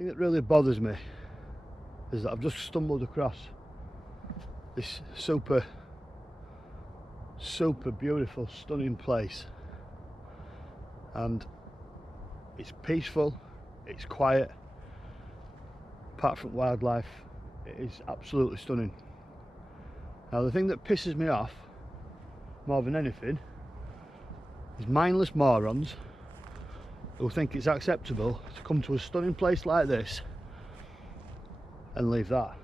thing that really bothers me is that I've just stumbled across this super beautiful, stunning place, and it's peaceful, it's quiet. Apart from wildlife, it is absolutely stunning. Now the thing that pisses me off more than anything is mindless morons who think it's acceptable to come to a stunning place like this and leave that.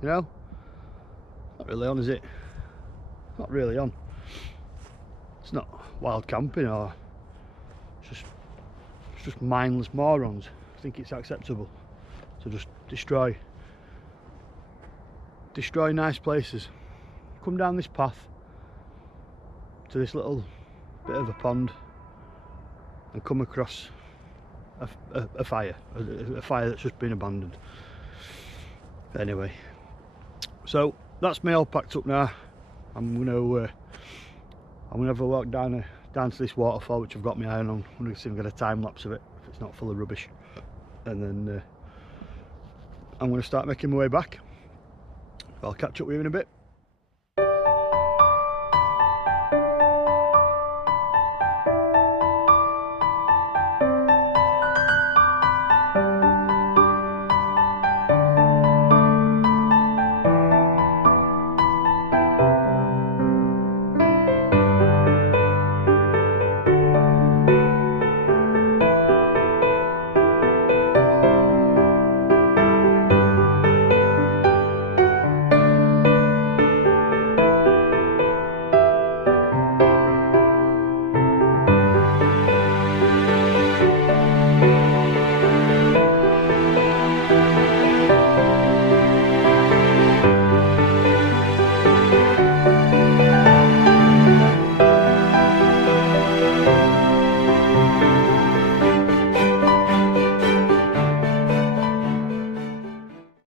You know, not really on, is it? Not really on. It's not wild camping, or it's just mindless morons who think it's acceptable to just destroy nice places. Come down this path to this little bit of a pond and come across a fire that's just been abandoned. Anyway, so that's me all packed up now. I'm gonna have a walk down to this waterfall, which I've got my eye on. I'm gonna see if I can get a time lapse of it if it's not full of rubbish, and then I'm gonna start making my way back. I'll catch up with you in a bit.